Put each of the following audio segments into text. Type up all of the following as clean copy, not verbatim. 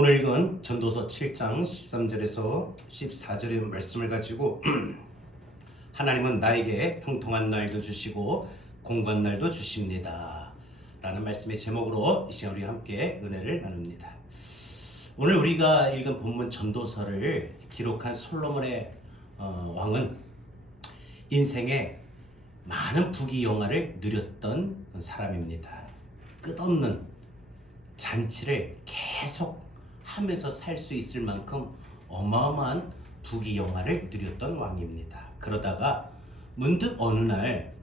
오늘 읽은 전도서 7장 13절에서 14절의 말씀을 가지고 하나님은 나에게 형통한 날도 주시고 공부한 날도 주십니다 라는 말씀의 제목으로 이 시간 우리 함께 은혜를 나눕니다. 오늘 우리가 읽은 본문 전도서를 기록한 솔로몬의 왕은 인생에 많은 부귀영화를 누렸던 사람입니다. 끝없는 잔치를 계속 하면서 살 수 있을 만큼 어마어마한 부귀영화를 누렸던 왕입니다. 그러다가 문득 어느 날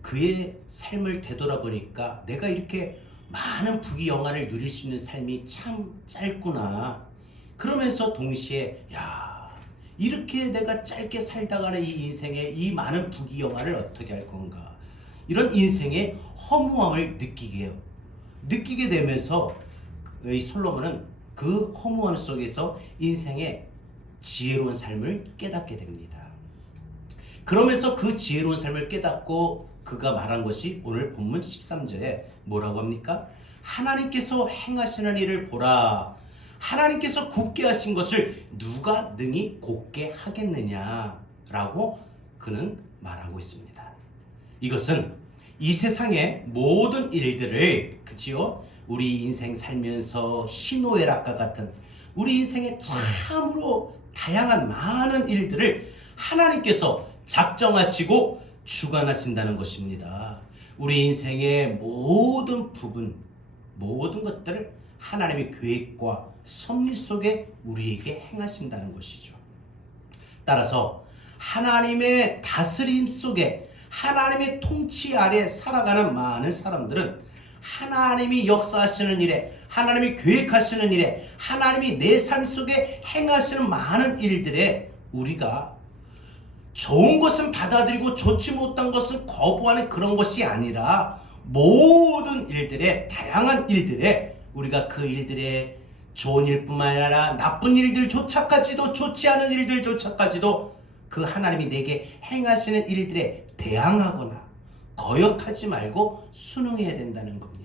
그의 삶을 되돌아보니까 내가 이렇게 많은 부귀영화를 누릴 수 있는 삶이 참 짧구나. 그러면서 동시에 이렇게 내가 짧게 살다가는 이 인생에 이 많은 부귀영화를 어떻게 할 건가, 이런 인생의 허무함을 느끼게 되면서 이 솔로몬은 그 허무함 속에서 인생의 지혜로운 삶을 깨닫게 됩니다. 그러면서 그 지혜로운 삶을 깨닫고 그가 말한 것이 오늘 본문 13절에 뭐라고 합니까? 하나님께서 행하시는 일을 보라. 하나님께서 굽게 하신 것을 누가 능히 곱게 하겠느냐라고 그는 말하고 있습니다. 이것은 이 세상의 모든 일들을, 그치요? 우리 인생 살면서 희노애락과 같은 우리 인생의 참으로 다양한 많은 일들을 하나님께서 작정하시고 주관하신다는 것입니다. 우리 인생의 모든 부분, 모든 것들을 하나님의 계획과 섭리 속에 우리에게 행하신다는 것이죠. 따라서 하나님의 다스림 속에, 하나님의 통치 아래 살아가는 많은 사람들은 하나님이 역사하시는 일에, 하나님이 계획하시는 일에, 하나님이 내 삶 속에 행하시는 많은 일들에 우리가 좋은 것은 받아들이고 좋지 못한 것은 거부하는 그런 것이 아니라 모든 일들에, 다양한 일들에 우리가 그 일들에 좋은 일뿐만 아니라 나쁜 일들조차까지도, 좋지 않은 일들조차까지도 그 하나님이 내게 행하시는 일들에 대항하거나 거역하지 말고 순응해야 된다는 겁니다.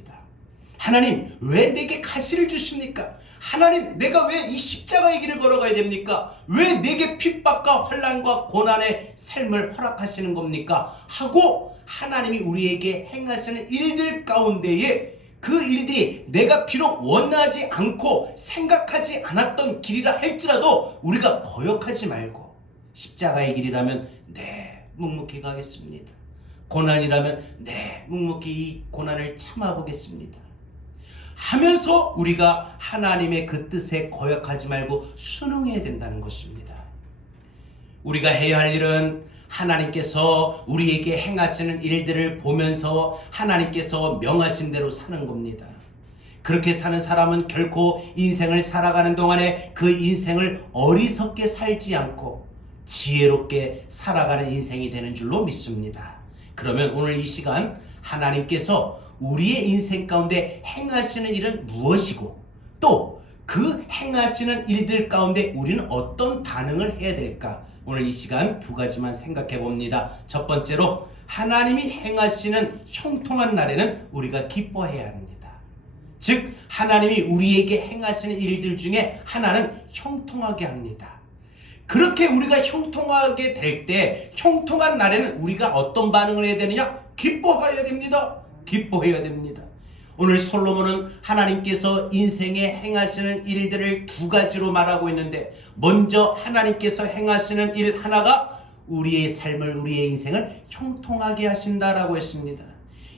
하나님, 왜 내게 가시를 주십니까? 하나님, 내가 왜 이 십자가의 길을 걸어가야 됩니까? 왜 내게 핍박과 환난과 고난의 삶을 허락하시는 겁니까? 하고 하나님이 우리에게 행하시는 일들 가운데에 그 일들이 내가 비록 원하지 않고 생각하지 않았던 길이라 할지라도 우리가 거역하지 말고, 십자가의 길이라면 네, 묵묵히 가겠습니다. 고난이라면 네, 묵묵히 이 고난을 참아보겠습니다 하면서 우리가 하나님의 그 뜻에 거역하지 말고 순응해야 된다는 것입니다. 우리가 해야 할 일은 하나님께서 우리에게 행하시는 일들을 보면서 하나님께서 명하신 대로 사는 겁니다. 그렇게 사는 사람은 결코 인생을 살아가는 동안에 그 인생을 어리석게 살지 않고 지혜롭게 살아가는 인생이 되는 줄로 믿습니다. 그러면 오늘 이 시간 하나님께서 우리의 인생 가운데 행하시는 일은 무엇이고, 또 그 행하시는 일들 가운데 우리는 어떤 반응을 해야 될까? 오늘 이 시간 두 가지만 생각해 봅니다. 첫 번째로, 하나님이 행하시는 형통한 날에는 우리가 기뻐해야 합니다. 즉, 하나님이 우리에게 행하시는 일들 중에 하나는 형통하게 합니다. 그렇게 우리가 형통하게 될 때, 형통한 날에는 우리가 어떤 반응을 해야 되느냐? 기뻐해야 됩니다. 기뻐해야 됩니다. 오늘 솔로몬은 하나님께서 인생에 행하시는 일들을 두 가지로 말하고 있는데, 먼저 하나님께서 행하시는 일 하나가 우리의 삶을, 우리의 인생을 형통하게 하신다라고 했습니다.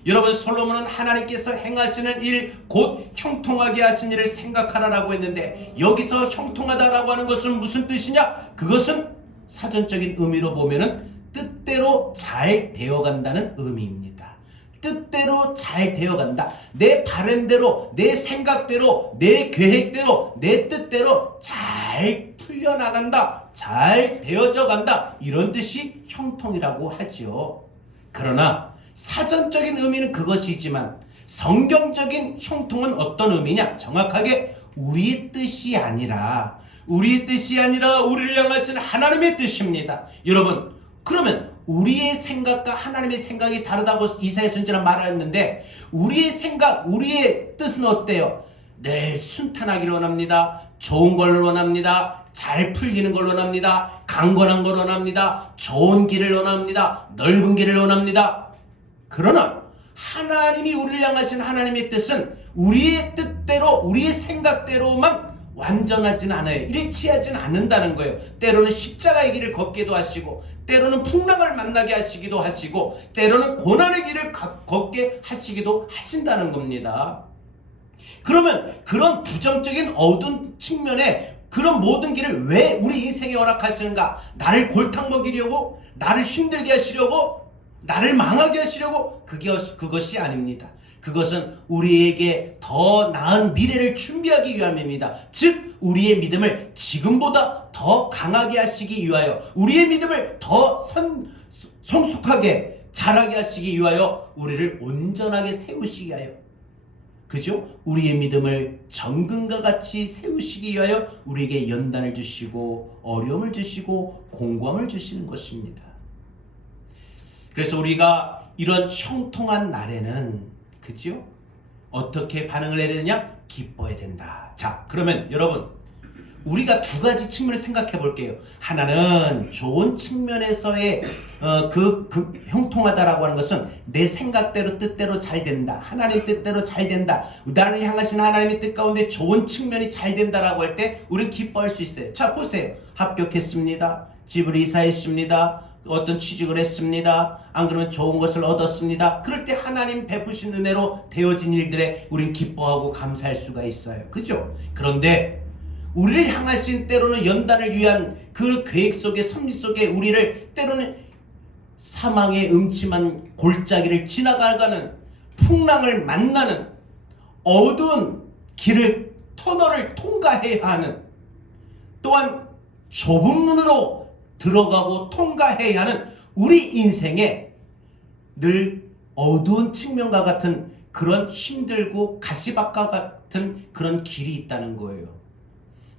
여러분, 솔로몬은 하나님께서 행하시는 일, 곧 형통하게 하신 일을 생각하라라고 했는데, 여기서 형통하다라고 하는 것은 무슨 뜻이냐? 그것은 사전적인 의미로 보면은 뜻대로 잘 되어간다는 의미입니다. 뜻대로 잘 되어간다. 내 바람대로, 내 생각대로, 내 계획대로, 내 뜻대로 잘 풀려나간다. 잘 되어져 간다. 이런 뜻이 형통이라고 하지요. 그러나 사전적인 의미는 그것이지만 성경적인 형통은 어떤 의미냐? 정확하게 우리의 뜻이 아니라 우리를 향하신 하나님의 뜻입니다. 여러분, 그러면 우리의 생각과 하나님의 생각이 다르다고 이사야 선지자는 말하였는데, 우리의 생각, 우리의 뜻은 어때요? 늘 순탄하기를 원합니다. 좋은 걸 원합니다. 잘 풀리는 걸 원합니다. 강건한 걸 원합니다. 좋은 길을 원합니다. 넓은 길을 원합니다. 그러나 하나님이 우리를 향하신 하나님의 뜻은 우리의 뜻대로 우리의 생각대로만 완전하진 않아요. 일치하진 않는다는 거예요. 때로는 십자가의 길을 걷기도 하시고, 때로는 풍랑을 만나게 하시기도 하시고, 때로는 고난의 길을 걷게 하시기도 하신다는 겁니다. 그러면 그런 부정적인 어두운 측면에 그런 모든 길을 왜 우리 인생에 허락하시는가? 나를 골탕 먹이려고? 나를 힘들게 하시려고? 나를 망하게 하시려고? 그것이 아닙니다. 그것은 우리에게 더 나은 미래를 준비하기 위함입니다. 즉 우리의 믿음을 지금보다 더 강하게 하시기 위하여, 우리의 믿음을 더 성숙하게 자라게 하시기 위하여, 우리를 온전하게 세우시기 위하여, 그죠? 우리의 믿음을 정금과 같이 세우시기 위하여 우리에게 연단을 주시고 어려움을 주시고 공고함을 주시는 것입니다. 그래서 우리가 이런 형통한 날에는, 그죠? 어떻게 반응을 해야 되느냐? 기뻐야 된다. 자, 그러면 여러분, 우리가 두 가지 측면을 생각해 볼게요. 하나는 좋은 측면에서의 형통하다라고 하는 것은 내 생각대로 뜻대로 잘 된다. 하나님 뜻대로 잘 된다. 나를 향하신 하나님의 뜻 가운데 좋은 측면이 잘 된다라고 할 때 우리는 기뻐할 수 있어요. 자, 보세요. 합격했습니다. 집을 이사했습니다. 어떤 취직을 했습니다. 안 그러면 좋은 것을 얻었습니다. 그럴 때 하나님 베푸신 은혜로 되어진 일들에 우린 기뻐하고 감사할 수가 있어요. 그죠? 그런데 우리를 향하신 때로는 연단을 위한 그 계획 속에, 섭리 속에 우리를 때로는 사망의 음침한 골짜기를 지나가는, 풍랑을 만나는 어두운 길을, 터널을 통과해야 하는, 또한 좁은 문으로 들어가고 통과해야 하는 우리 인생에 늘 어두운 측면과 같은 그런 힘들고 가시밭과 같은 그런 길이 있다는 거예요.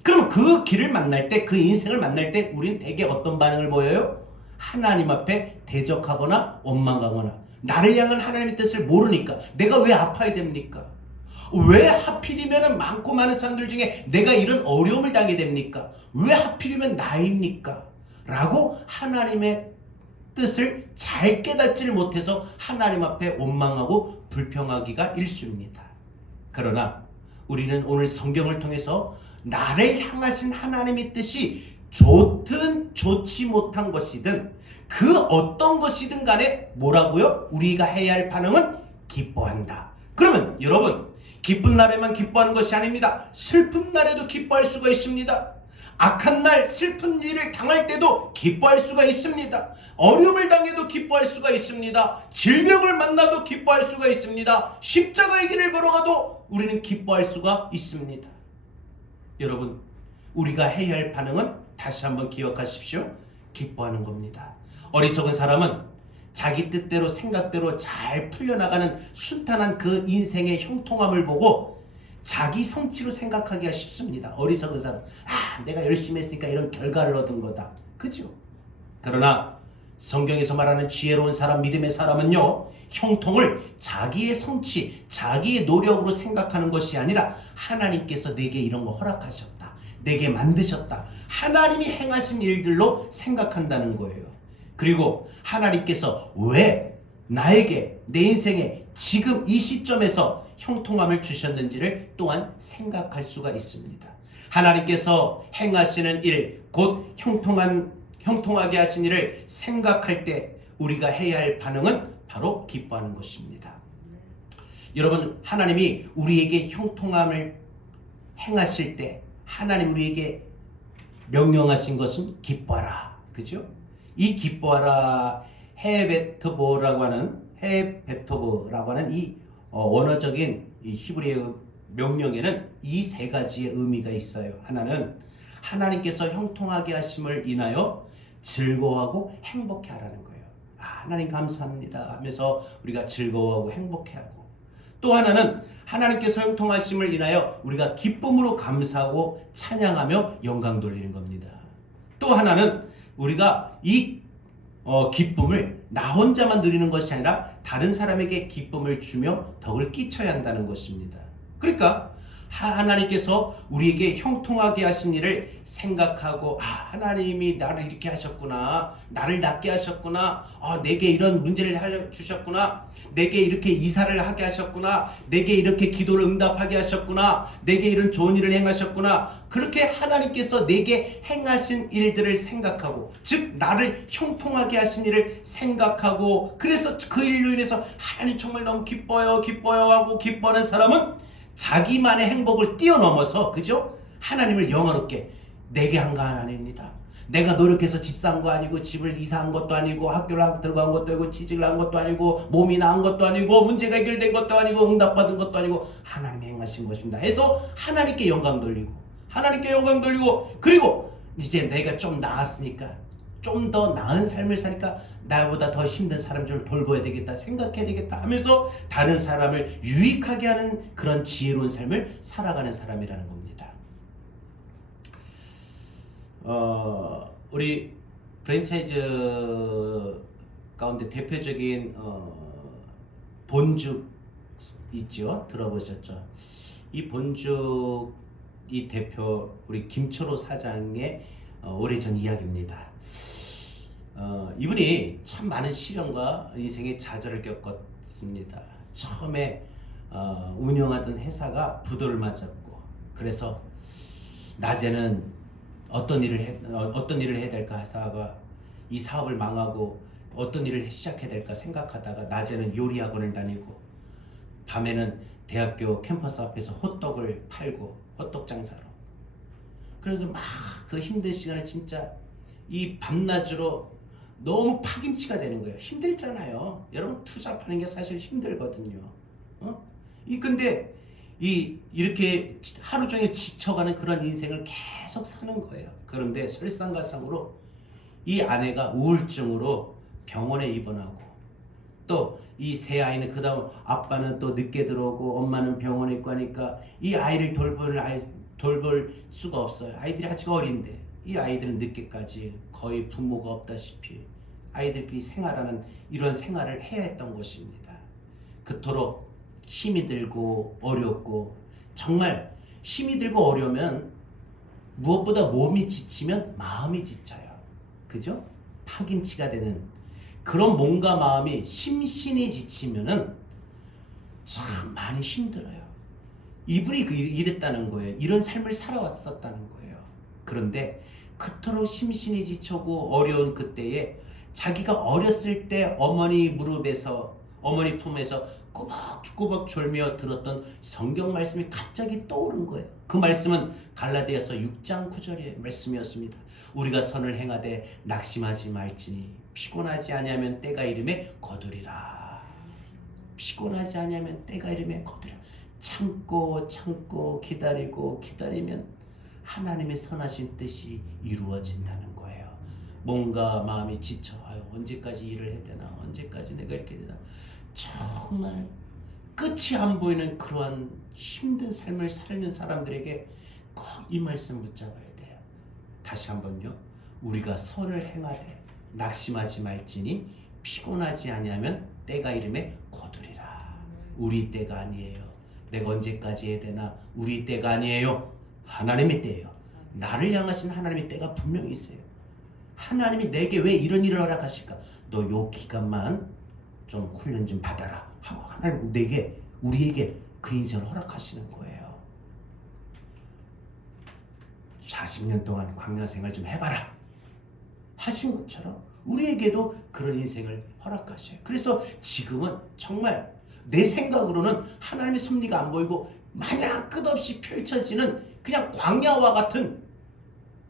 그럼 그 길을 만날 때, 그 인생을 만날 때 우린 대개 어떤 반응을 보여요? 하나님 앞에 대적하거나 원망하거나, 나를 향한 하나님의 뜻을 모르니까 내가 왜 아파야 됩니까? 왜 하필이면 많고 많은 사람들 중에 내가 이런 어려움을 당하게 됩니까? 왜 하필이면 나입니까? 라고 하나님의 뜻을 잘 깨닫지를 못해서 하나님 앞에 원망하고 불평하기가 일쑤입니다. 그러나 우리는 오늘 성경을 통해서 나를 향하신 하나님의 뜻이 좋든 좋지 못한 것이든 그 어떤 것이든 간에 뭐라고요? 우리가 해야 할 반응은 기뻐한다. 그러면 여러분, 기쁜 날에만 기뻐하는 것이 아닙니다. 슬픈 날에도 기뻐할 수가 있습니다. 악한 날, 슬픈 일을 당할 때도 기뻐할 수가 있습니다. 어려움을 당해도 기뻐할 수가 있습니다. 질병을 만나도 기뻐할 수가 있습니다. 십자가의 길을 걸어가도 우리는 기뻐할 수가 있습니다. 여러분, 우리가 해야 할 반응은 다시 한번 기억하십시오. 기뻐하는 겁니다. 어리석은 사람은 자기 뜻대로 생각대로 잘 풀려나가는 순탄한 그 인생의 형통함을 보고 자기 성취로 생각하기가 쉽습니다. 어리석은 사람, 내가 열심히 했으니까 이런 결과를 얻은 거다. 그죠? 그러나 성경에서 말하는 지혜로운 사람, 믿음의 사람은요, 형통을 자기의 성취, 자기의 노력으로 생각하는 것이 아니라 하나님께서 내게 이런 거 허락하셨다, 내게 만드셨다, 하나님이 행하신 일들로 생각한다는 거예요. 그리고 하나님께서 왜 나에게, 내 인생에 지금 이 시점에서 형통함을 주셨는지를 또한 생각할 수가 있습니다. 하나님께서 행하시는 일, 곧 형통하게 하신 일을 생각할 때 우리가 해야 할 반응은 바로 기뻐하는 것입니다. 여러분, 하나님이 우리에게 형통함을 행하실 때 하나님 우리에게 명령하신 것은 기뻐하라. 그죠? 이 기뻐하라, 헤베토브라고 하는 이 원어적인 이 히브리어 명령에는 이 세 가지의 의미가 있어요. 하나는 하나님께서 형통하게 하심을 인하여 즐거워하고 행복해 하라는 거예요. 하나님 감사합니다 하면서 우리가 즐거워하고 행복해 하고, 또 하나는 하나님께서 형통하심을 인하여 우리가 기쁨으로 감사하고 찬양하며 영광 돌리는 겁니다. 또 하나는 우리가 이 기쁨을 나 혼자만 누리는 것이 아니라 다른 사람에게 기쁨을 주며 덕을 끼쳐야 한다는 것입니다. 그러니까 하나님께서 우리에게 형통하게 하신 일을 생각하고, 하나님이 나를 이렇게 하셨구나, 나를 낫게 하셨구나, 내게 이런 문제를 주셨구나, 내게 이렇게 이사를 하게 하셨구나, 내게 이렇게 기도를 응답하게 하셨구나, 내게 이런 좋은 일을 행하셨구나. 그렇게 하나님께서 내게 행하신 일들을 생각하고, 즉 나를 형통하게 하신 일을 생각하고, 그래서 그 일로 인해서 하나님 정말 너무 기뻐요 하고 기뻐하는 사람은 자기만의 행복을 뛰어넘어서, 그죠? 하나님을 영화롭게, 내게 한 거 아닙니다. 내가 노력해서 집 산 거 아니고, 집을 이사한 것도 아니고, 학교를 들어간 것도 아니고, 취직을 한 것도 아니고, 몸이 나은 것도 아니고, 문제가 해결된 것도 아니고, 응답받은 것도 아니고, 하나님이 행하신 것입니다 해서 하나님께 영광 돌리고, 그리고 이제 내가 좀 나았으니까, 좀 더 나은 삶을 사니까 나보다 더 힘든 사람 좀 돌봐야 되겠다, 생각해야 되겠다 하면서 다른 사람을 유익하게 하는 그런 지혜로운 삶을 살아가는 사람이라는 겁니다. 우리 프랜차이즈 가운데 대표적인 본죽 있죠? 들어보셨죠? 이 본죽 이 대표 우리 김철호 사장의 오래전 이야기입니다. 이분이 참 많은 시련과 인생의 좌절을 겪었습니다. 처음에 운영하던 회사가 부도를 맞았고, 그래서 낮에는 어떤 일을 해야 될까 하다가 이 사업을 망하고 어떤 일을 시작해야 될까 생각하다가 낮에는 요리 학원을 다니고 밤에는 대학교 캠퍼스 앞에서 호떡을 팔고 호떡 장사로, 그리고 막 그 힘든 시간을 진짜 이 밤낮으로 너무 파김치가 되는 거예요. 힘들잖아요. 여러분 투자 파는 게 사실 힘들거든요. 근데 이렇게 하루 종일 지쳐가는 그런 인생을 계속 사는 거예요. 그런데 설상가상으로 이 아내가 우울증으로 병원에 입원하고, 또 이 세 아이는 그다음 아빠는 또 늦게 들어오고 엄마는 병원에 있고 하니까 이 아이를 돌볼 수가 없어요. 아이들이 아직 어린데 이 아이들은 늦게까지 거의 부모가 없다시피 아이들끼리 생활하는 이런 생활을 해야 했던 것입니다. 그토록 힘이 들고 어렵고, 정말 힘이 들고 어려우면 무엇보다 몸이 지치면 마음이 지쳐요. 그죠? 파김치가 되는 그런 몸과 마음이 심신이 지치면은 참 많이 힘들어요. 이분이 이랬다는 거예요. 이런 삶을 살아왔었다는 거예요. 그런데 그토록 심신이 지쳐고 어려운 그때에 자기가 어렸을 때 어머니 무릎에서, 어머니 품에서 꾸벅꾸벅 졸며 들었던 성경 말씀이 갑자기 떠오른 거예요. 그 말씀은 갈라디아서 6장 9절의 말씀이었습니다. 우리가 선을 행하되 낙심하지 말지니 피곤하지 아니하면 때가 이름에 거두리라. 피곤하지 아니하면 때가 이름에 거두리라. 참고 기다리면 하나님의 선하신 뜻이 이루어진다는 거예요. 몸과 마음이 지쳐, 언제까지 일을 해야 되나, 언제까지 내가 이렇게 되나, 정말 끝이 안 보이는 그러한 힘든 삶을 살는 사람들에게 꼭 이 말씀 붙잡아야 돼요. 다시 한번요. 우리가 선을 행하되 낙심하지 말지니 피곤하지 아니하면 때가 이름에 거두리라. 우리 때가 아니에요. 내가 언제까지 해야 되나, 우리 때가 아니에요. 하나님의 때예요. 나를 향하신 하나님의 때가 분명히 있어요. 하나님이 내게 왜 이런 일을 허락하실까? 너 요 기간만 좀 훈련 좀 받아라 하고 하나님 우리에게 그 인생을 허락하시는 거예요. 40년 동안 광야 생활 좀 해봐라 하신 것처럼 우리에게도 그런 인생을 허락하셔요. 그래서 지금은 정말 내 생각으로는 하나님의 섭리가 안 보이고 마냥 끝없이 펼쳐지는 그냥 광야와 같은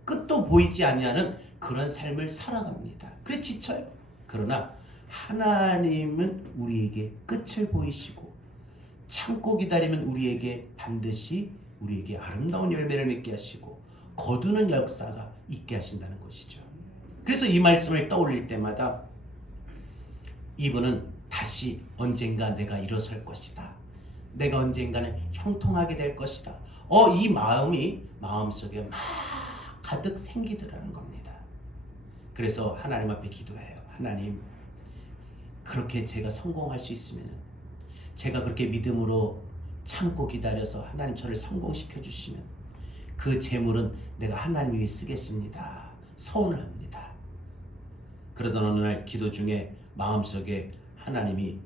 끝도 보이지 아니하는 그런 삶을 살아갑니다. 그래 지쳐요. 그러나 하나님은 우리에게 끝을 보이시고, 참고 기다리면 우리에게 반드시 우리에게 아름다운 열매를 맺게 하시고 거두는 역사가 있게 하신다는 것이죠. 그래서 이 말씀을 떠올릴 때마다 이분은 다시 언젠가 내가 일어설 것이다, 내가 언젠가는 형통하게 될 것이다, 이 마음이 마음속에 막 가득 생기더라는 겁니다. 그래서 하나님 앞에 기도해요. 하나님, 그렇게 제가 성공할 수 있으면, 제가 그렇게 믿음으로 참고 기다려서 하나님 저를 성공시켜 주시면 그 재물은 내가 하나님 위해 쓰겠습니다. 서운을 합니다. 그러던 어느 날 기도 중에 마음속에 하나님이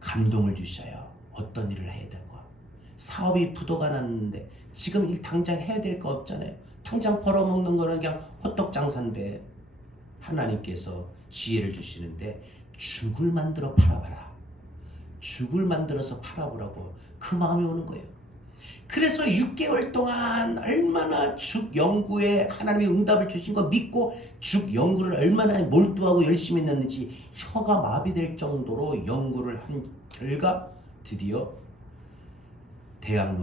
감동을 주셔요. 어떤 일을 해야 되고, 사업이 부도가 났는데 지금 일 당장 해야 될 거 없잖아요. 당장 벌어먹는 거는 그냥 호떡 장사인데 하나님께서 지혜를 주시는데 죽을 만들어 팔아봐라. 죽을 만들어서 팔아보라고 그 마음이 오는 거예요. 그래서 6개월 동안 얼마나 죽 연구에 하나님이 응답을 주신 거 믿고 죽 연구를 얼마나 몰두하고 열심히 했는지 혀가 마비될 정도로 연구를 한 결과 드디어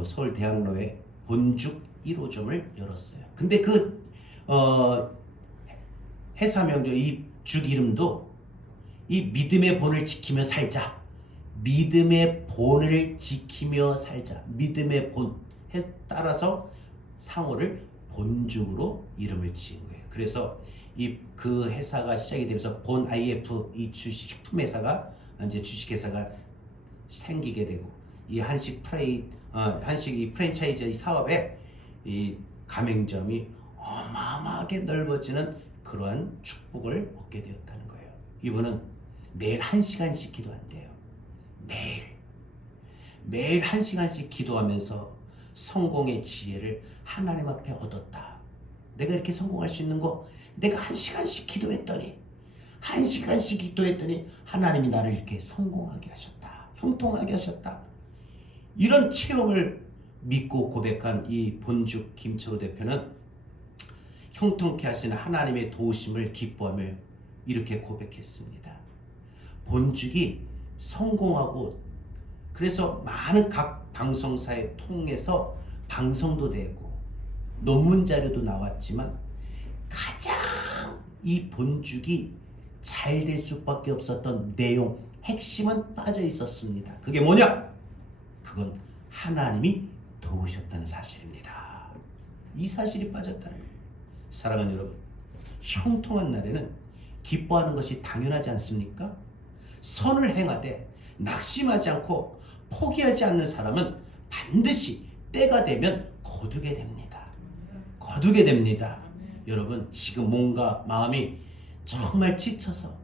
서울 대학로에 본죽 1호점을 열었어요. 근데 그 회사 명조 이 죽 이름도 이 믿음의 본을 지키며 살자. 믿음의 본을 지키며 살자. 믿음의 본에 따라서 상호를 본죽으로 이름을 지은 거예요. 그래서 그 회사가 시작이 되면서 본 IF 이 주식품 회사가 이제 주식회사가 생기게 되고 이 한식 이 프랜차이즈 이 사업에 이 가맹점이 어마어마하게 넓어지는 그러한 축복을 얻게 되었다는 거예요. 이분은 매일 1시간씩 기도한대요. 매일 1시간씩 기도하면서 성공의 지혜를 하나님 앞에 얻었다. 내가 이렇게 성공할 수 있는 거 내가 1시간씩 기도했더니 하나님이 나를 이렇게 성공하게 하셨다. 형통하게 하셨다. 이런 체험을 믿고 고백한 이 본죽 김철호 대표는 형통케 하시는 하나님의 도우심을 기뻐하며 이렇게 고백했습니다. 본죽이 성공하고 그래서 많은 각 방송사에 통해서 방송도 되고 논문 자료도 나왔지만 가장 이 본죽이 잘 될 수밖에 없었던 내용 핵심은 빠져 있었습니다. 그게 뭐냐? 그건 하나님이 도우셨다는 사실입니다. 이 사실이 빠졌다는 거예요. 사랑하는 여러분, 형통한 날에는 기뻐하는 것이 당연하지 않습니까? 선을 행하되 낙심하지 않고 포기하지 않는 사람은 반드시 때가 되면 거두게 됩니다. 거두게 됩니다. 여러분, 지금 뭔가 마음이 정말 지쳐서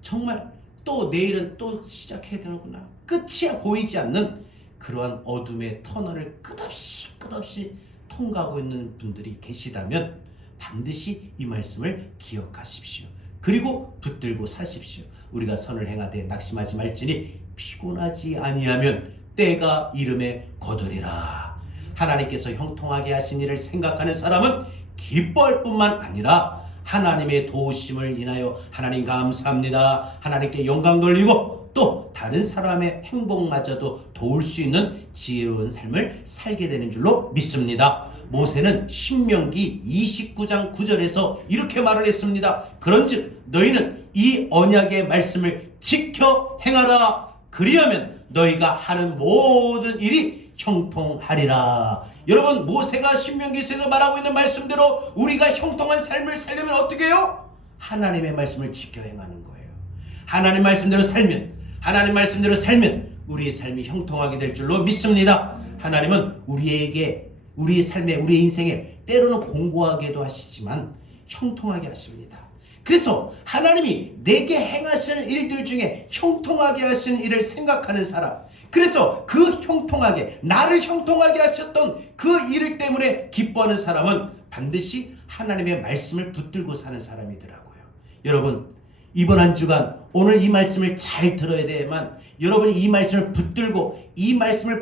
정말 또 내일은 또 시작해야 되는구나. 끝이 보이지 않는 그러한 어둠의 터널을 끝없이 통과하고 있는 분들이 계시다면 반드시 이 말씀을 기억하십시오. 그리고 붙들고 사십시오. 우리가 선을 행하되 낙심하지 말지니 피곤하지 아니하면 때가 이름에 거두리라. 하나님께서 형통하게 하신 일을 생각하는 사람은 기뻐할 뿐만 아니라 하나님의 도우심을 인하여 하나님 감사합니다. 하나님께 영광 돌리고 또 다른 사람의 행복마저도 도울 수 있는 지혜로운 삶을 살게 되는 줄로 믿습니다. 모세는 신명기 29장 9절에서 이렇게 말을 했습니다. 그런즉 너희는 이 언약의 말씀을 지켜 행하라. 그리하면 너희가 하는 모든 일이 형통하리라. 여러분, 모세가 신명기에서 말하고 있는 말씀대로 우리가 형통한 삶을 살려면 어떻게 해요? 하나님의 말씀을 지켜 행하는 거예요. 하나님 말씀대로 살면 우리의 삶이 형통하게 될 줄로 믿습니다. 하나님은 우리의 삶에, 우리의 인생에 때로는 공고하게도 하시지만 형통하게 하십니다. 그래서 하나님이 내게 행하시는 일들 중에 형통하게 하시는 일을 생각하는 사람, 그래서 그 형통하게, 나를 형통하게 하셨던 그 일 때문에 기뻐하는 사람은 반드시 하나님의 말씀을 붙들고 사는 사람이더라고요. 여러분, 이번 한 주간 오늘 이 말씀을 잘 들어야 되지만 여러분이 이 말씀을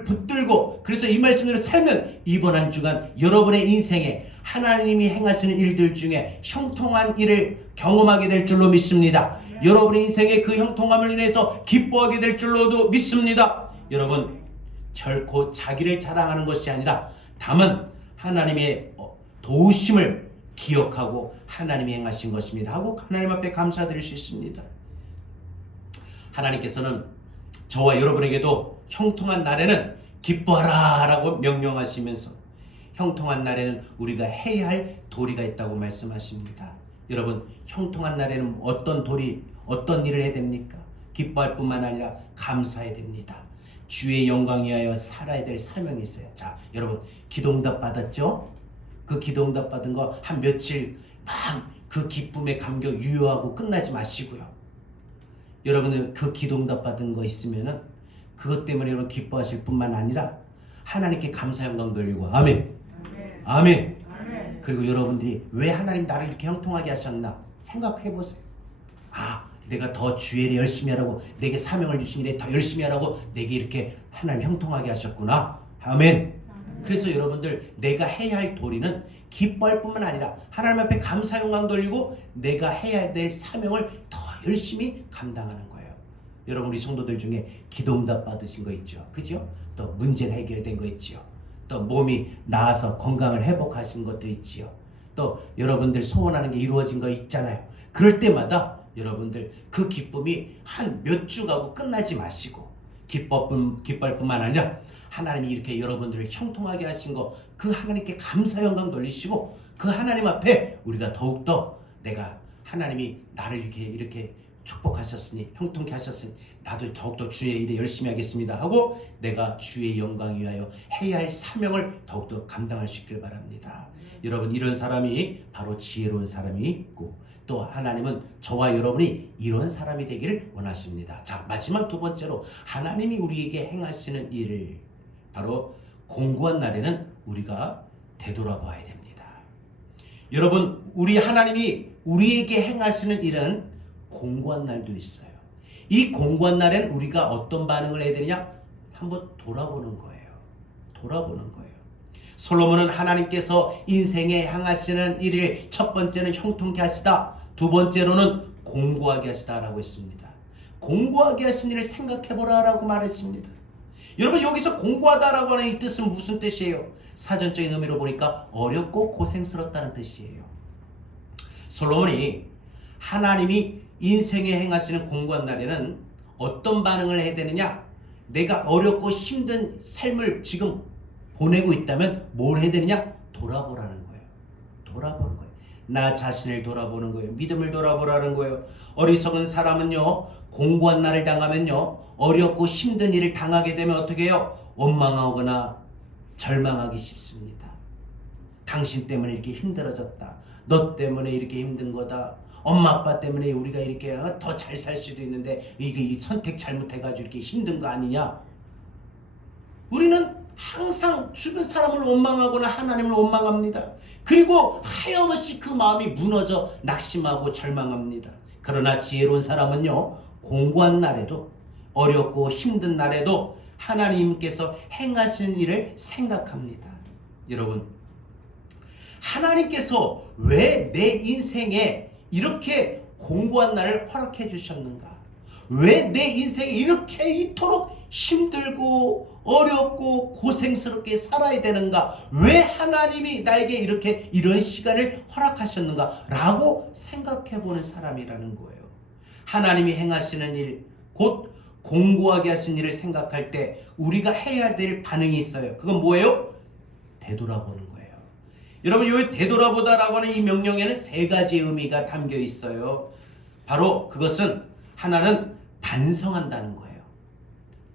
붙들고 그래서 이 말씀대로 살면 이번 한 주간 여러분의 인생에 하나님이 행하시는 일들 중에 형통한 일을 경험하게 될 줄로 믿습니다. 여러분의 인생에 그 형통함을 인해서 기뻐하게 될 줄로도 믿습니다. 여러분, 결코 자기를 자랑하는 것이 아니라 다만 하나님의 도우심을 기억하고 하나님이 행하신 것입니다 하고 하나님 앞에 감사드릴 수 있습니다. 하나님께서는 저와 여러분에게도 형통한 날에는 기뻐하라 라고 명령하시면서 형통한 날에는 우리가 해야 할 도리가 있다고 말씀하십니다. 여러분, 형통한 날에는 어떤 일을 해야 됩니까? 기뻐할 뿐만 아니라 감사해야 됩니다. 주의 영광 위하여 살아야 될 사명이 있어요. 자, 여러분 기도응답 받았죠? 그 기도응답 받은 거 한 며칠 막 그 기쁨의 감격 유효하고 끝나지 마시고요. 여러분은 그 기도응답 받은 거 있으면은 그것 때문에 여러분 기뻐하실 뿐만 아니라 하나님께 감사 영광 돌리고 아멘. 아멘. 아멘. 그리고 여러분들이 왜 하나님 나를 이렇게 형통하게 하셨나 생각해 보세요. 아, 내가 더 주의 일 열심히 하라고 내게 사명을 주신 일에 더 열심히 하라고 내게 이렇게 하나님 형통하게 하셨구나. 아멘. 그래서 여러분들 내가 해야 할 도리는 기뻐할 뿐만 아니라 하나님 앞에 감사 영광 돌리고 내가 해야 될 사명을 더 열심히 감당하는 거예요. 여러분 우리 성도들 중에 기도응답 받으신 거 있죠, 그죠? 또 문제가 해결된 거 있지요. 또 몸이 나아서 건강을 회복하신 것도 있지요. 또 여러분들 소원하는 게 이루어진 거 있잖아요. 그럴 때마다 여러분들 그 기쁨이 한 몇 주 가고 끝나지 마시고 기뻐할 뿐만 아니라 하나님이 이렇게 여러분들을 형통하게 하신 거 그 하나님께 감사 영광 돌리시고 그 하나님 앞에 우리가 더욱더 내가 하나님이 나를 이렇게 축복하셨으니 형통케 하셨으니 나도 더욱더 주의 일에 열심히 하겠습니다 하고 내가 주의 영광 위하여 해야 할 사명을 더욱더 감당할 수 있길 바랍니다. 여러분 이런 사람이 바로 지혜로운 사람이 있고 또 하나님은 저와 여러분이 이런 사람이 되기를 원하십니다. 자, 마지막 두 번째로 하나님이 우리에게 행하시는 일을 바로 공고한 날에는 우리가 되돌아봐야 됩니다. 여러분 우리 하나님이 우리에게 행하시는 일은 공고한 날도 있어요. 이 공고한 날엔 우리가 어떤 반응을 해야 되느냐? 한번 돌아보는 거예요. 돌아보는 거예요. 솔로몬은 하나님께서 인생에 향하시는 일을 첫 번째는 형통케 하시다, 두 번째로는 공고하게 하시다라고 했습니다. 공고하게 하신 일을 생각해보라 라고 말했습니다. 여러분 여기서 공고하다라고 하는 이 뜻은 무슨 뜻이에요? 사전적인 의미로 보니까 어렵고 고생스럽다는 뜻이에요. 솔로몬이 하나님이 인생에 행하시는 공고한 날에는 어떤 반응을 해야 되느냐? 내가 어렵고 힘든 삶을 지금 보내고 있다면 뭘 해야 되느냐? 돌아보라는 거예요. 돌아보는 거예요. 나 자신을 돌아보는 거예요. 믿음을 돌아보라는 거예요. 어리석은 사람은요, 공고한 날을 당하면요, 어렵고 힘든 일을 당하게 되면 어떻게 해요? 원망하거나 절망하기 쉽습니다. 당신 때문에 이렇게 힘들어졌다. 너 때문에 이렇게 힘든 거다. 엄마 아빠 때문에 우리가 이렇게 더 잘 살 수도 있는데 이게 선택 잘못해가지고 이렇게 힘든 거 아니냐? 우리는 항상 주변 사람을 원망하거나 하나님을 원망합니다. 그리고 하염없이 그 마음이 무너져 낙심하고 절망합니다. 그러나 지혜로운 사람은요, 공고한 날에도 어렵고 힘든 날에도 하나님께서 행하시는 일을 생각합니다. 여러분, 하나님께서 왜 내 인생에 이렇게 공고한 날을 허락해 주셨는가? 왜 내 인생에 이렇게 이토록 힘들고 어렵고 고생스럽게 살아야 되는가? 왜 하나님이 나에게 이렇게 이런 시간을 허락하셨는가? 라고 생각해 보는 사람이라는 거예요. 하나님이 행하시는 일, 곧 공고하게 하신 일을 생각할 때 우리가 해야 될 반응이 있어요. 그건 뭐예요? 되돌아보는 거예요. 여러분, 이 되돌아보다라고 하는 이 명령에는 세 가지의 의미가 담겨 있어요. 바로 그것은 하나는 반성한다는 거예요.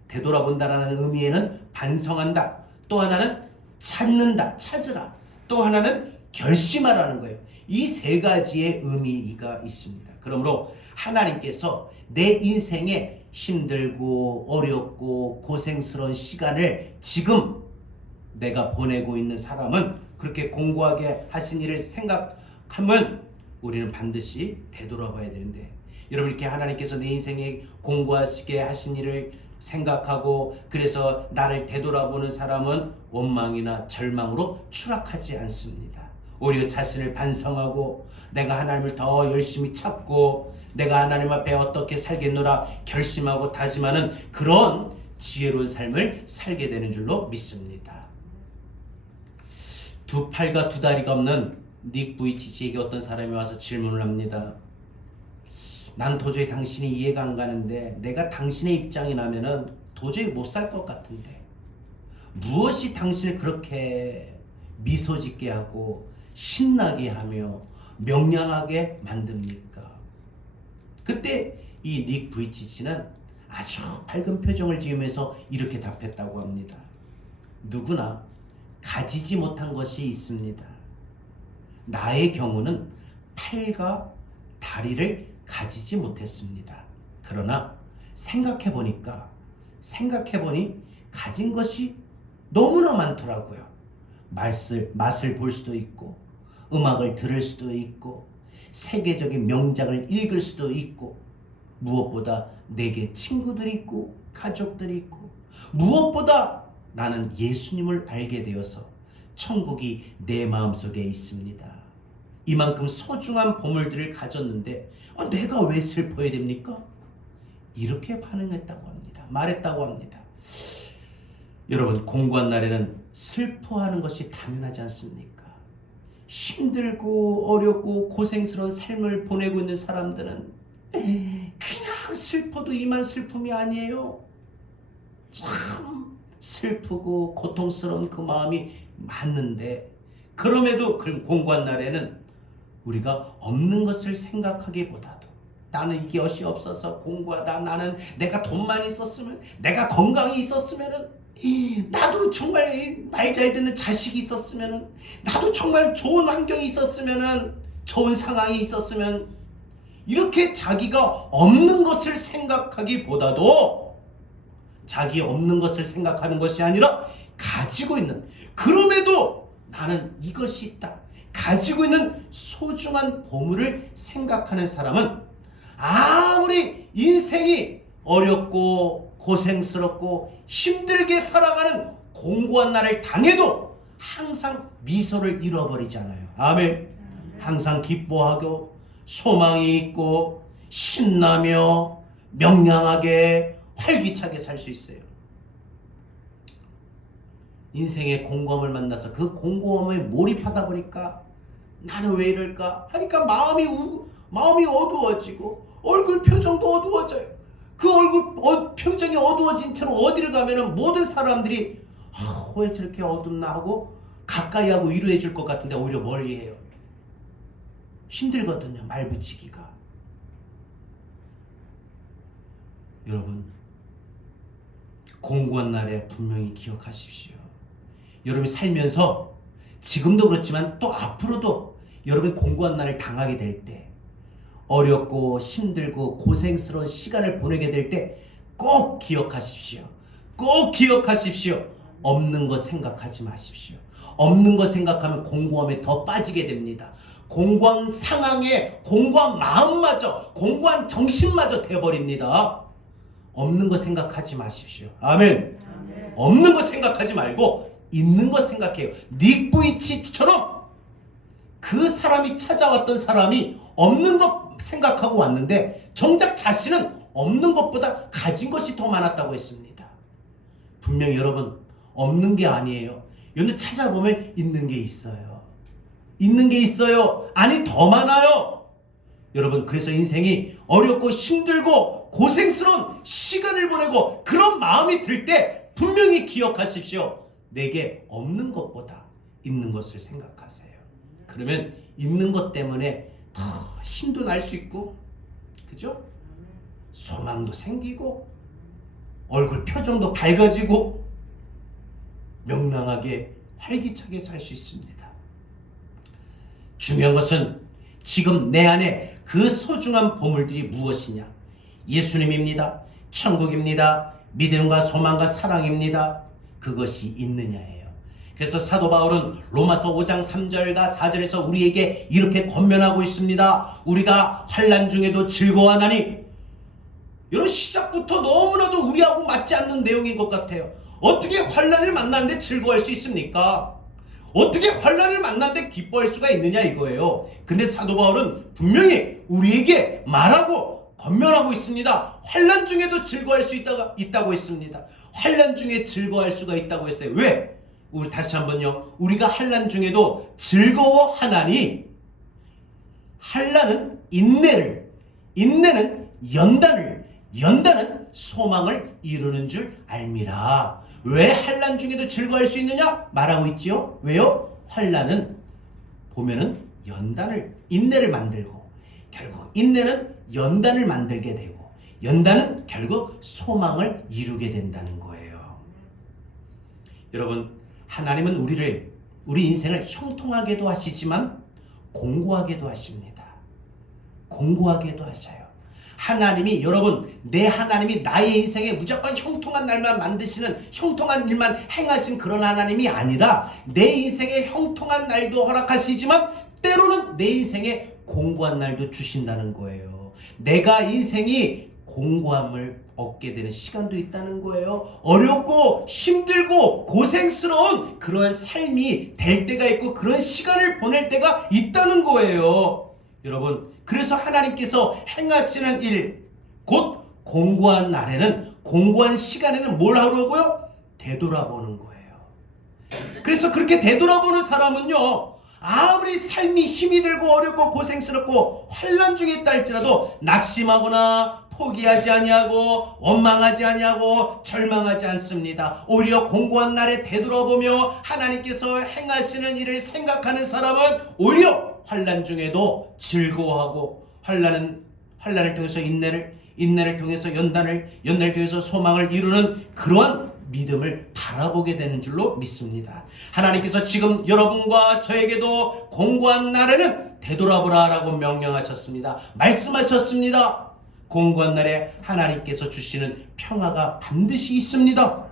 되돌아본다라는 의미에는 반성한다. 또 하나는 찾는다, 찾으라. 또 하나는 결심하라는 거예요. 이 세 가지의 의미가 있습니다. 그러므로 하나님께서 내 인생에 힘들고 어렵고 고생스러운 시간을 지금 내가 보내고 있는 사람은 그렇게 공고하게 하신 일을 생각하면 우리는 반드시 되돌아봐야 되는데, 여러분 이렇게 하나님께서 내 인생에 공고하시게 하신 일을 생각하고 그래서 나를 되돌아보는 사람은 원망이나 절망으로 추락하지 않습니다. 오히려 자신을 반성하고 내가 하나님을 더 열심히 찾고 내가 하나님 앞에 어떻게 살겠노라 결심하고 다짐하는 그런 지혜로운 삶을 살게 되는 줄로 믿습니다. 두 팔과 두 다리가 없는 닉 부이치치에게 어떤 사람이 와서 질문을 합니다. 난 도저히 당신이 이해가 안 가는데 내가 당신의 입장이 나면은 도저히 못 살 것 같은데 무엇이 당신을 그렇게 미소 짓게 하고 신나게 하며 명랑하게 만듭니까? 그때 이 닉 부이치치는 아주 밝은 표정을 지으면서 이렇게 답했다고 합니다. 누구나 가지지 못한 것이 있습니다. 나의 경우는 팔과 다리를 가지지 못했습니다. 그러나 생각해보니 가진 것이 너무나 많더라고요. 맛을 볼 수도 있고, 음악을 들을 수도 있고, 세계적인 명작을 읽을 수도 있고, 무엇보다 내게 친구들이 있고 가족들이 있고, 무엇보다 나는 예수님을 알게 되어서 천국이 내 마음속에 있습니다. 이만큼 소중한 보물들을 가졌는데 내가 왜 슬퍼야 됩니까? 이렇게 반응했다고 합니다. 말했다고 합니다. 여러분, 공고한 날에는 슬퍼하는 것이 당연하지 않습니까? 힘들고 어렵고 고생스러운 삶을 보내고 있는 사람들은 그냥 슬퍼도 이만 슬픔이 아니에요. 참 슬프고 고통스러운 그 마음이 많은데, 그럼에도 공고한 날에는 우리가 없는 것을 생각하기보다도 나는 이것이 없어서 공고하다, 나는 내가 돈만 있었으면, 내가 건강이 있었으면, 나도 정말 말 잘 듣는 자식이 있었으면, 나도 정말 좋은 환경이 있었으면, 좋은 상황이 있었으면, 이렇게 자기가 없는 것을 생각하기보다도 자기 없는 것을 생각하는 것이 아니라 가지고 있는, 그럼에도 나는 이것이 있다, 가지고 있는 소중한 보물을 생각하는 사람은 아무리 인생이 어렵고 고생스럽고 힘들게 살아가는 공고한 날을 당해도 항상 미소를 잃어버리지 않아요. 아멘. 항상 기뻐하고 소망이 있고 신나며 명랑하게 활기차게 살 수 있어요. 인생의 공고함을 만나서 그 공고함에 몰입하다 보니까 나는 왜 이럴까 하니까 마음이 어두워지고 얼굴 표정도 어두워져요. 그 얼굴 표정이 어두워진 채로 어디를 가면은 모든 사람들이 왜 저렇게 어둡나 하고 가까이 하고 위로해 줄 것 같은데 오히려 멀리 해요. 힘들거든요, 말 붙이기가. 여러분, 공고한 날에 분명히 기억하십시오. 여러분이 살면서 지금도 그렇지만 또 앞으로도 여러분이 공고한 날을 당하게 될 때, 어렵고 힘들고 고생스러운 시간을 보내게 될 때 꼭 기억하십시오. 꼭 기억하십시오. 없는 것 생각하지 마십시오. 없는 것 생각하면 공고함에 더 빠지게 됩니다. 공고한 상황에 공고한 마음마저, 공고한 정신마저 돼버립니다. 없는 것 생각하지 마십시오. 아멘. 아멘. 없는 것 생각하지 말고 있는 것 생각해요. 닉 부이치처럼 그 사람이 찾아왔던 사람이 없는 것 생각하고 왔는데 정작 자신은 없는 것보다 가진 것이 더 많았다고 했습니다. 분명히 여러분, 없는 게 아니에요. 여러분 찾아보면 있는 게 있어요. 있는 게 있어요. 아니, 더 많아요. 여러분, 그래서 인생이 어렵고 힘들고 고생스러운 시간을 보내고 그런 마음이 들 때 분명히 기억하십시오. 내게 없는 것보다 있는 것을 생각하세요. 그러면 있는 것 때문에 더 힘도 날 수 있고, 그죠? 소망도 생기고 얼굴 표정도 밝아지고 명랑하게 활기차게 살 수 있습니다. 중요한 것은 지금 내 안에 그 소중한 보물들이 무엇이냐? 예수님입니다. 천국입니다. 믿음과 소망과 사랑입니다. 그것이 있느냐예요. 그래서 사도 바울은 로마서 5장 3절과 4절에서 우리에게 이렇게 권면하고 있습니다. 우리가 환난 중에도 즐거워하나니. 여러분, 시작부터 너무나도 우리하고 맞지 않는 내용인 것 같아요. 어떻게 환난을 만나는데 즐거워할 수 있습니까? 어떻게 환난을 만나는데 기뻐할 수가 있느냐 이거예요. 근데 사도 바울은 분명히 우리에게 말하고 권면하고 있습니다. 환난 중에도 즐거워할 수 있다고 했습니다. 환난 중에 즐거워할 수가 있다고 했어요. 왜? 우리 다시 한번요. 우리가 환난 중에도 즐거워하나니, 환난은 인내를, 인내는 연단은 소망을 이루는 줄 알미라. 왜 환난 중에도 즐거워할 수 있느냐? 말하고 있지요. 왜요? 환난은 보면은 인내를 만들고, 결국 인내는 연단을 만들게 되고, 연단은 결국 소망을 이루게 된다는 거예요. 여러분, 하나님은 우리 인생을 형통하게도 하시지만 공고하게도 하십니다. 공고하게도 하셔요. 하나님이 내 하나님이 나의 인생에 무조건 형통한 날만 만드시는, 형통한 일만 행하신 그런 하나님이 아니라 내 인생에 형통한 날도 허락하시지만 때로는 내 인생에 공고한 날도 주신다는 거예요. 내가 인생이 공고함을 얻게 되는 시간도 있다는 거예요. 어렵고 힘들고 고생스러운 그런 삶이 될 때가 있고 그런 시간을 보낼 때가 있다는 거예요. 여러분, 그래서 하나님께서 행하시는 일, 곧 공고한 날에는, 공고한 시간에는 뭘 하려고요? 되돌아보는 거예요. 그래서 그렇게 되돌아보는 사람은요, 아무리 삶이 힘이 들고 어렵고 고생스럽고 환난 중에 있다 할지라도 낙심하거나 포기하지 아니하고 원망하지 아니하고 절망하지 않습니다. 오히려 공고한 날에 되돌아보며 하나님께서 행하시는 일을 생각하는 사람은 오히려 환난 중에도 즐거워하고, 환난을 통해서 인내를 통해서 연단을 통해서 소망을 이루는 그러한 믿음을 바라보게 되는 줄로 믿습니다. 하나님께서 지금 여러분과 저에게도 공고한 날에는 되돌아보라 라고 명령하셨습니다. 말씀하셨습니다. 공고한 날에 하나님께서 주시는 평화가 반드시 있습니다.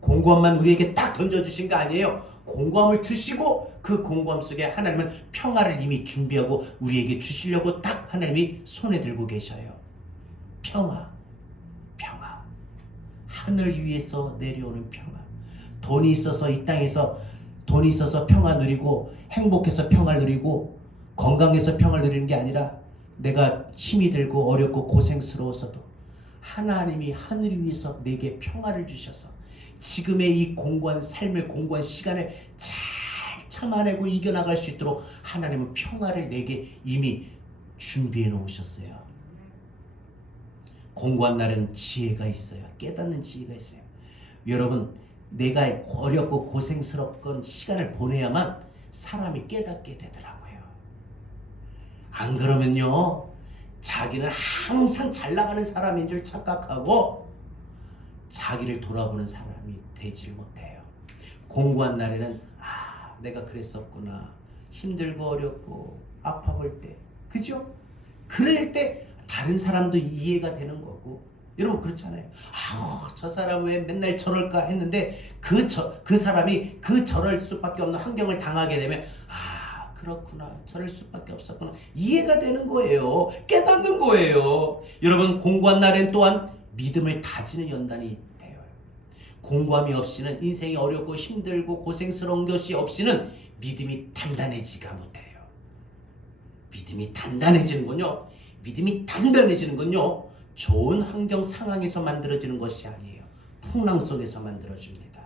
공고함만 우리에게 딱 던져주신 거 아니에요. 공고함을 주시고 그 공고함 속에 하나님은 평화를 이미 준비하고 우리에게 주시려고 딱 하나님이 손에 들고 계셔요. 평화. 하늘 위에서 내려오는 평화. 돈이 있어서 이 땅에서 돈이 있어서 평화 누리고 행복해서 평화를 누리고 건강해서 평화를 누리는 게 아니라 내가 힘이 들고 어렵고 고생스러워서도 하나님이 하늘 위에서 내게 평화를 주셔서 지금의 이 공고한 삶을, 공고한 시간을 잘 참아내고 이겨나갈 수 있도록 하나님은 평화를 내게 이미 준비해 놓으셨어요. 공고한 날에는 지혜가 있어요. 깨닫는 지혜가 있어요. 여러분, 내가 어렵고 고생스럽건 시간을 보내야만 사람이 깨닫게 되더라고요. 안 그러면요, 자기는 항상 잘 나가는 사람인 줄 착각하고 자기를 돌아보는 사람이 되질 못해요. 공고한 날에는 내가 그랬었구나. 힘들고 어렵고 아파 볼 때, 그죠? 그럴 때 다른 사람도 이해가 되는 거고. 여러분 그렇잖아요. 저 사람 왜 맨날 저럴까 했는데 그 사람이 저럴 수밖에 없는 환경을 당하게 되면 그렇구나, 저럴 수밖에 없었구나, 이해가 되는 거예요. 깨닫는 거예요. 여러분, 공고한 날엔 또한 믿음을 다지는 연단이 돼요. 공고함이 없이는, 인생이 어렵고 힘들고 고생스러운 것이 없이는 믿음이 단단해지가 못해요. 믿음이 단단해지는 건요, 좋은 환경 상황에서 만들어지는 것이 아니에요. 풍랑 속에서 만들어집니다.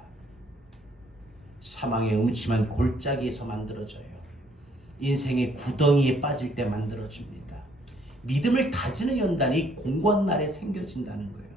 사망의 음침한 골짜기에서 만들어져요. 인생의 구덩이에 빠질 때 만들어집니다. 믿음을 다지는 연단이 공고한 날에 생겨진다는 거예요.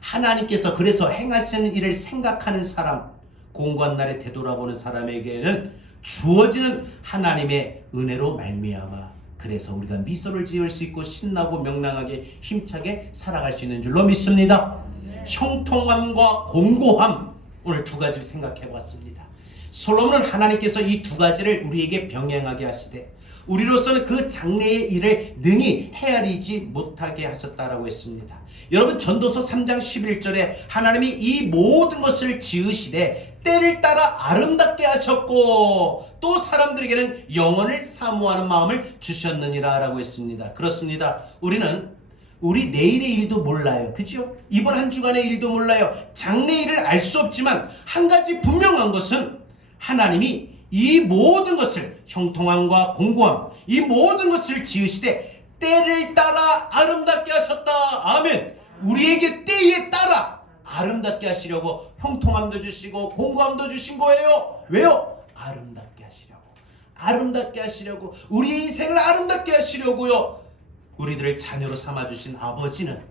하나님께서 그래서 행하시는 일을 생각하는 사람, 공고한 날에 되돌아보는 사람에게는 주어지는 하나님의 은혜로 말미암아 그래서 우리가 미소를 지을 수 있고 신나고 명랑하게 힘차게 살아갈 수 있는 줄로 믿습니다. 형통함과 공고함, 오늘 두 가지를 생각해 보았습니다. 솔로몬은 하나님께서 이 두 가지를 우리에게 병행하게 하시되 우리로서는 그 장래의 일을 능히 헤아리지 못하게 하셨다라고 했습니다. 여러분, 전도서 3장 11절에 하나님이 이 모든 것을 지으시되 때를 따라 아름답게 하셨고 또 사람들에게는 영원을 사모하는 마음을 주셨느니라 라고 했습니다. 그렇습니다. 우리는 우리 내일의 일도 몰라요. 그죠? 이번 한 주간의 일도 몰라요. 장래일을 알 수 없지만 한 가지 분명한 것은 하나님이 이 모든 것을, 형통함과 공고함, 이 모든 것을 지으시되 때를 따라 아름답게 하셨다. 아멘. 우리에게 때에 따라 아름답게 하시려고 형통함도 주시고 공고함도 주신 거예요. 왜요? 아름답게 하시려고, 우리의 인생을 아름답게 하시려고요. 우리들을 자녀로 삼아주신 아버지는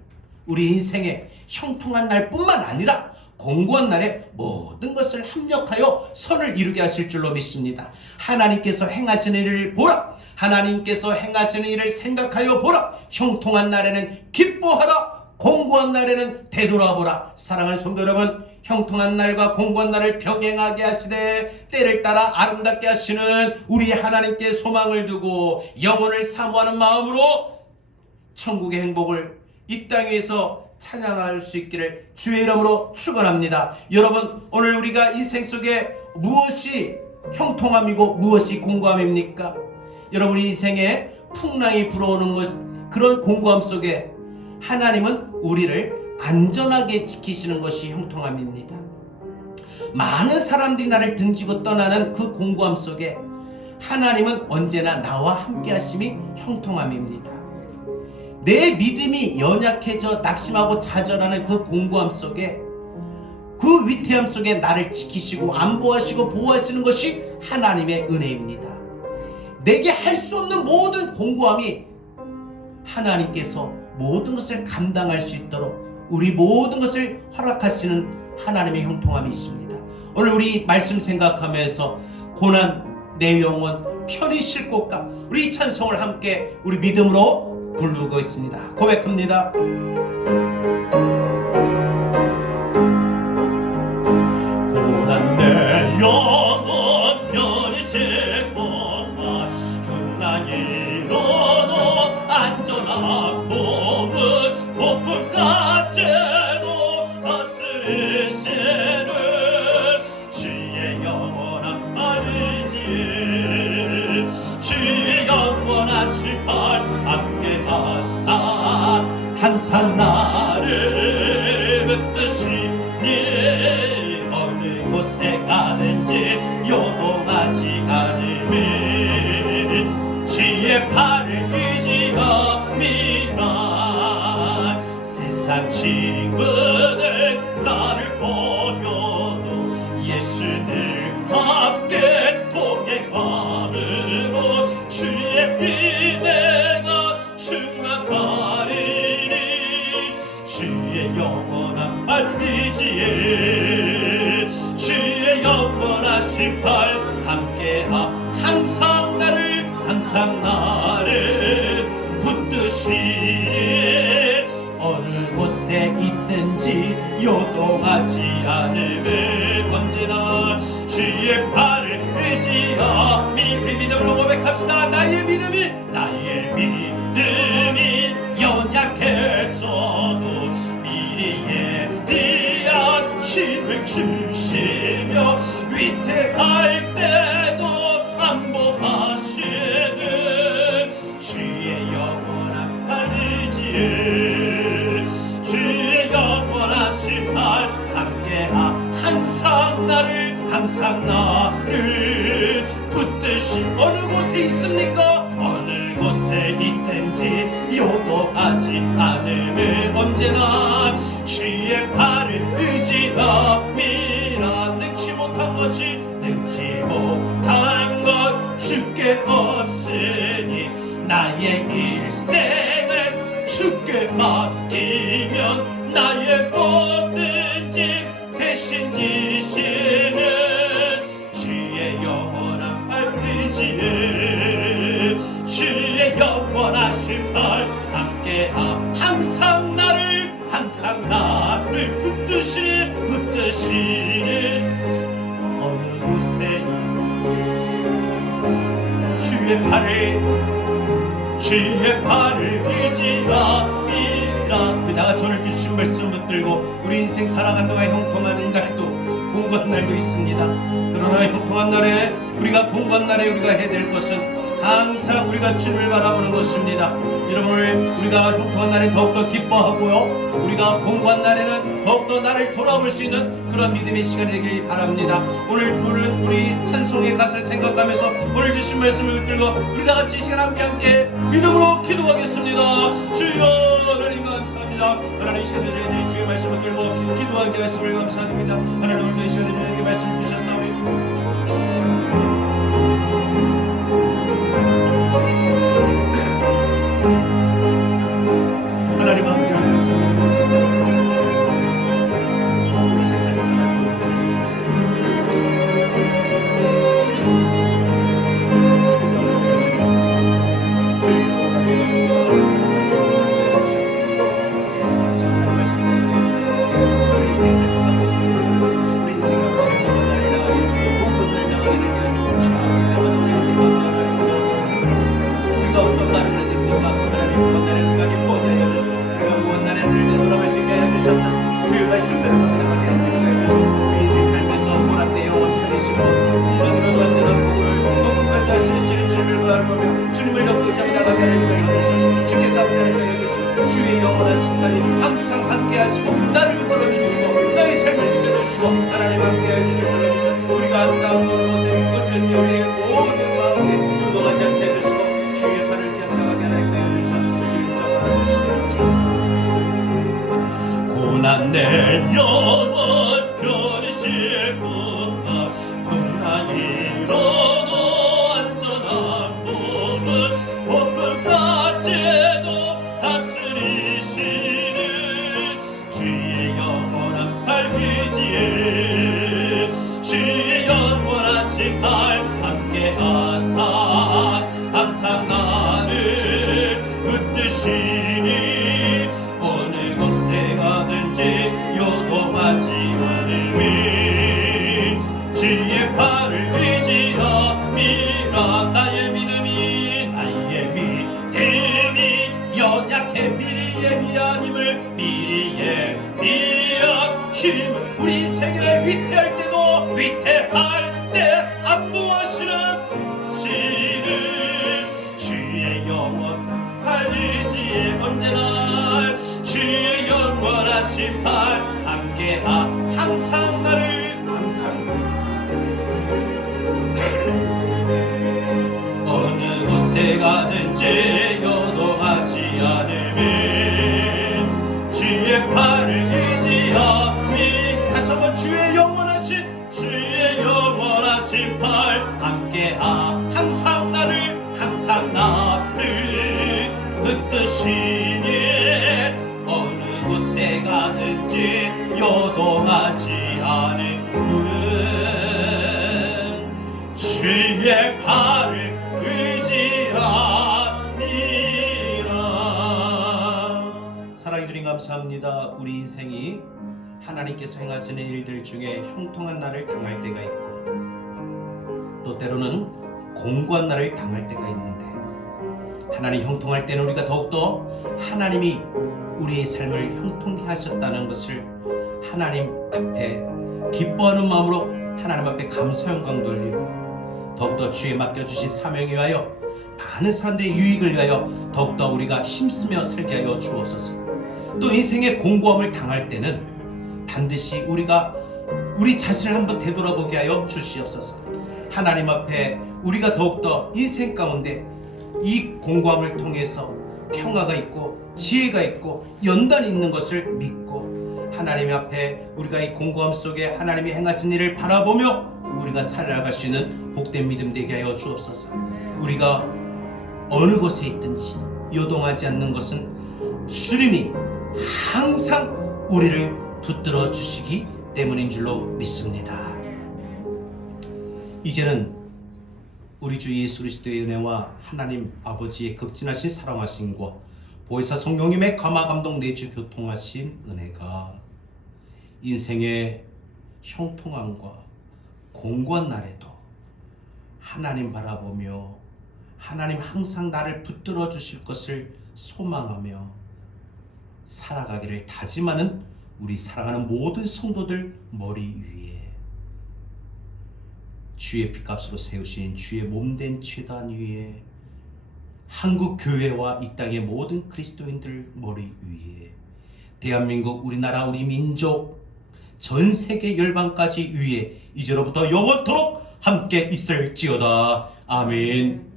우리 인생에 형통한 날뿐만 아니라 공고한 날에 모든 것을 합력하여 선을 이루게 하실 줄로 믿습니다. 하나님께서 행하시는 일을 보라. 하나님께서 행하시는 일을 생각하여 보라. 형통한 날에는 기뻐하라. 공고한 날에는 되돌아보라. 사랑하는 성도 여러분, 형통한 날과 공고한 날을 병행하게 하시되 때를 따라 아름답게 하시는 우리 하나님께 소망을 두고 영혼을 사모하는 마음으로 천국의 행복을 이 땅 위에서 찬양할 수 있기를 주의 이름으로 축원합니다. 여러분, 오늘 우리가 인생 속에 무엇이 형통함이고 무엇이 공고함입니까? 여러분, 인생에 풍랑이 불어오는 것, 그런 공고함 속에 하나님은 우리를 안전하게 지키시는 것이 형통함입니다. 많은 사람들이 나를 등지고 떠나는 그 공고함 속에 하나님은 언제나 나와 함께 하심이 형통함입니다. 내 믿음이 연약해져 낙심하고 좌절하는 그 공고함 속에, 그 위태함 속에 나를 지키시고 안보하시고 보호하시는 것이 하나님의 은혜입니다. 내게 할 수 없는 모든 공고함이 하나님께서 모든 것을 감당할 수 있도록 우리 모든 것을 허락하시는 하나님의 형통함이 있습니다. 오늘 우리 말씀 생각하면서 고난 내 영혼 편히 쉴 곳가, 우리 찬송을 함께 우리 믿음으로 부르고 있습니다. 고백합니다. 고난 내 영혼 편히 쉴 곳가, 풍랑 이로도 안전한 복은 폭풍까지도 다스리시는 주의 영원한 말이지. 주의 영원하신 말 함께 하사 항상 나를 붙드시니 어느 곳에 가든지 요동하지 않음이 주의 팔을 의지함이라. 세상 친구들 나를 버려도 예수를 함께 동행함으로 주의 은혜가 충만하리니 주의 영원한 팔 의지에 주의 영원하신 팔 함께하 항상 나를 붙드시니 어느 곳에 있든지 요동하지 않음을 언제나 주의 팔을 의지함이. 우리 믿음으로 고백합시다. 나의 믿음이 연약해져도 미래에 대한 힘을 주시며 위태할 때도 안보하시는 주의 영원한 팔 의지에 주의 영원하신 팔 함께하 항상 나를 붙드시. 어느 곳에 있습니까? 어느 곳에 있든지 요동하지 않음을 언제나 주의 팔을 의지함이라. 능치 못한 것 주께 없으니 나의 일생을 주께 맡기면 나의 모든 짐 대신 지시는 주의 영원한 팔 의지에 주의 영원하신 팔 함께하 항상 나를 붙드시니 어느 곳에 주의 팔을 의지함이라. 나가 저를 주신 말씀 붙들고 우리 인생 살아가는 동안 형통한 날도 공고한 날도 있습니다. 그러나 형통한 날에 우리가 공고한 날에 우리가 해야 될 것은 항상 우리가 주님을 바라보는 것입니다. 여러분, 우리가 형통한 날에 더욱더 기뻐하고요, 우리가 공고한 날에는 더욱더 나를 돌아볼 수 있는 그런 믿음의 시간이 되길 바랍니다. 오늘 부른 우리 찬송의 가사를 생각하면서 오늘 주신 말씀을 붙들고 우리 다같이 이 시간 함께 믿음으로 기도하겠습니다. 주여 하나님 감사합니다. 하나님 이 시간에 저희들이 주의 말씀을 들고 기도하게 하심을 감사드립니다. 하나님 오늘 이 시간에 저희에게 말씀 주셨사오니 하나님 아버지, 하나님 우리 세상 때마다 우리 인생 가운데 하나님 우리가 어떤 말을 해야 됩니까? 하나님 무엇 나라를 기뻐하게 해주시고 우리가 무엇 나라를 되돌아볼 수 있게 해주시옵소서. 주의 말씀대로 갑니다. 우리 인생 삶에서 고난의 영혼 편히시고 이랑으로 완전한 복을 복까지 하시는 주님을 바라보며 주님을 더욱 의지하며 나가게 하는 거에 여주시옵소서. 주께서 함께하는 거에 여주시옵소서. 주의 영원한 순간이 항상 함께 하시고 나를 붙들어 주시고 나의 삶을 지켜주시고 하나님 함께 해주실 줄로 믿습니다. 우리가 항상 곳에 언제든지 우리의 모든 마음에 유동하지 않게 해주시고 주의 팔을 지하며 나가게 하나님 거에 여주시옵소서. 주님 잡아 주시옵소서. 고난 내 영혼 편히실 것과 평안이로도 안전한 몸은 오픈까지도 다스리시는 주의 영원한 팔기지에 주의 영원하신 팔 함께하사 항상 나를 붙드시니 어느 곳에 가든지 요동하지 않음이 주의 팔을 의지함이라. 나의 믿음이 연약해 미리의 미안임을 미리의 비약심을 우리 인생에 위태할 때도 위태할 때 안보하시는 주의 영원 팔 의지에 언제나 주의 영원하신 팔 함께하 항상 나를 어느 곳에 가든지 요동하지 않음이 주의 팔을 의지함이 다시 한번 주의 영원하신 팔 함께하 항상 나를 붙드시니 어느 곳에 가든지 요동하지 않음은 주의 팔을 의지함이라. 사랑해 주님 감사합니다. 우리 인생이 하나님께서 행하시는 일들 중에 형통한 날을 당할 때가 있고 또 때로는 공고한 날을 당할 때가 있는데 하나님 형통할 때는 우리가 더욱더 하나님이 우리의 삶을 형통케 하셨다는 것을 하나님 앞에 기뻐하는 마음으로 하나님 앞에 감사 영광 돌리고 더욱더 주에 맡겨주신 사명에 위하여 많은 사람들의 유익을 위하여 더욱더 우리가 힘쓰며 살게 하여 주옵소서. 또 인생의 공고함을 당할 때는 반드시 우리가 우리 자신을 한번 되돌아보게 하여 주시옵소서. 하나님 앞에 우리가 더욱더 인생 가운데 이 공고함을 통해서 평화가 있고 지혜가 있고 연단이 있는 것을 믿고 하나님 앞에 우리가 이 공고함 속에 하나님이 행하신 일을 바라보며 우리가 살아갈 수 있는 복된 믿음 되게 하여 주옵소서. 우리가 어느 곳에 있든지 요동하지 않는 것은 주님이 항상 우리를 붙들어 주시기 때문인 줄로 믿습니다. 이제는 우리 주 예수 그리스도의 은혜와 하나님 아버지의 극진하신 사랑하심과 보혜사 성령님의 감화 감동 내주 교통하신 은혜가 인생의 형통함과 공고한 날에도 하나님 바라보며 하나님 항상 나를 붙들어 주실 것을 소망하며 살아가기를 다짐하는 우리 사랑하는 모든 성도들 머리 위에 주의 피값으로 세우신 주의 몸된 제단 위에 한국 교회와 이 땅의 모든 그리스도인들 머리 위에 대한민국 우리나라 우리 민족 전 세계 열방까지 위에 이제로부터 영원토록 함께 있을지어다. 아멘.